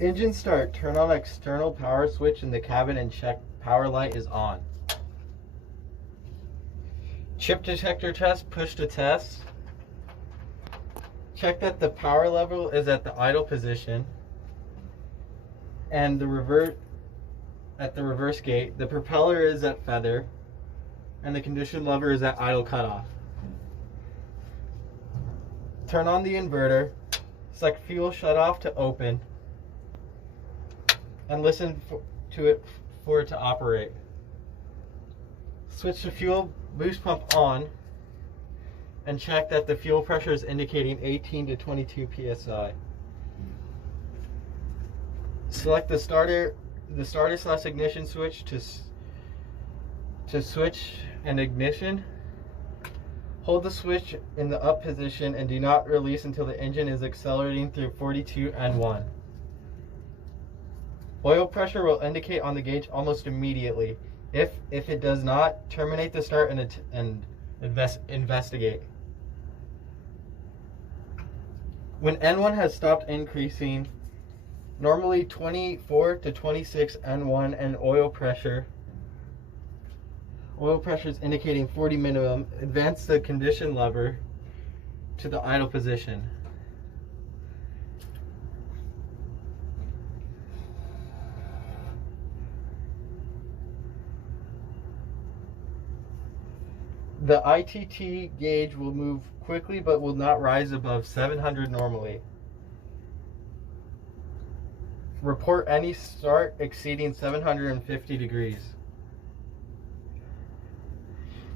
Engine start. Turn on external power switch in the cabin and check power light is on. Chip detector test. Push to test. Check that the power level is at the idle position and at the reverse gate. The propeller is at feather and the condition lever is at idle cutoff. Turn on the inverter. Select fuel shutoff to open and listen for it to operate. Switch to fuel boost pump on and check that the fuel pressure is indicating 18 to 22 psi. Select the starter / ignition switch to switch and ignition. Hold the switch in the up position and do not release until the engine is accelerating through 42 N1. Oil pressure will indicate on the gauge almost immediately. If it does not, terminate the start and investigate. When N1 has stopped increasing, normally 24 to 26 N1 and oil pressure is indicating 40 minimum, advance the condition lever to the idle position. The ITT gauge will move quickly but will not rise above 700 normally. Report any start exceeding 750 degrees.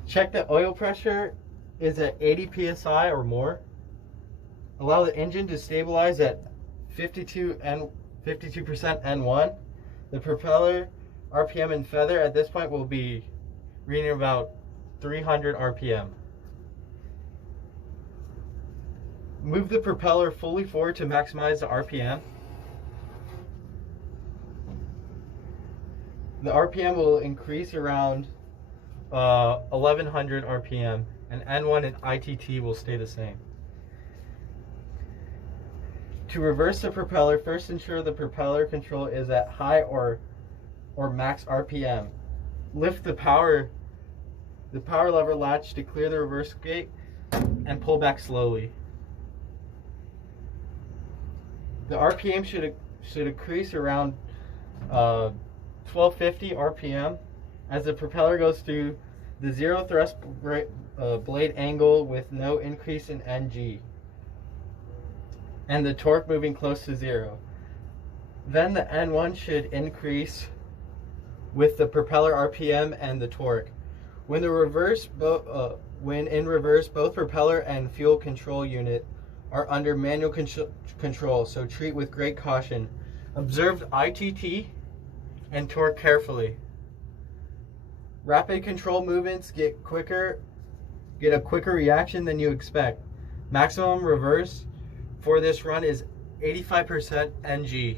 Check that oil pressure is at 80 psi or more. Allow the engine to stabilize at 52% N1. The propeller RPM and feather at this point will be reading about 300 RPM. Move the propeller fully forward to maximize the RPM. The RPM will increase around 1100 RPM, and N1 and ITT will stay the same. To reverse the propeller, first ensure the propeller control is at high or max RPM. Lift the power lever latch to clear the reverse gate and pull back slowly. The RPM should increase around 1250 RPM as the propeller goes through the zero thrust blade angle with no increase in NG and the torque moving close to zero. Then the N1 should increase with the propeller RPM and the torque. When in reverse, both propeller and fuel control unit are under manual control, so treat with great caution. Observe ITT and torque carefully. Rapid control movements get a quicker reaction than you expect. Maximum reverse for this run is 85% NG.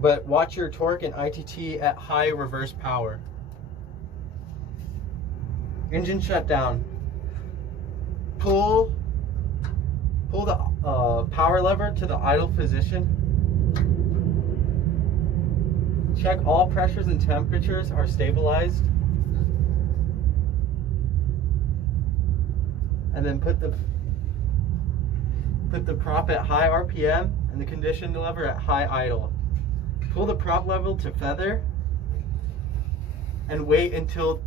But watch your torque and ITT at high reverse power. Engine shutdown. Pull the power lever to the idle position. Check all pressures and temperatures are stabilized. And then put the prop at high RPM and the condition lever at high idle. Pull the prop level to feather and wait until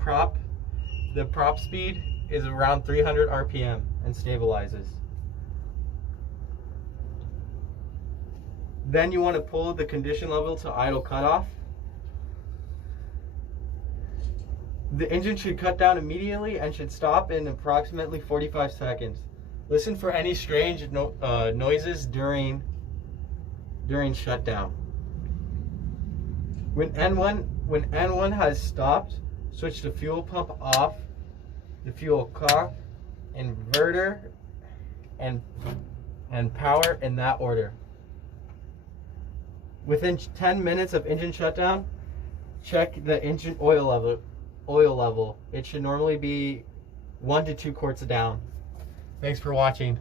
the prop speed is around 300 RPM and stabilizes. Then you want to pull the condition level to idle cutoff. The engine should cut down immediately and should stop in approximately 45 seconds. Listen for any strange noises during shutdown. When N1 has stopped, switch the fuel pump off, the fuel cock, inverter, and power in that order. Within 10 minutes of engine shutdown, check the engine oil level. It should normally be 1 to 2 quarts down. Thanks for watching.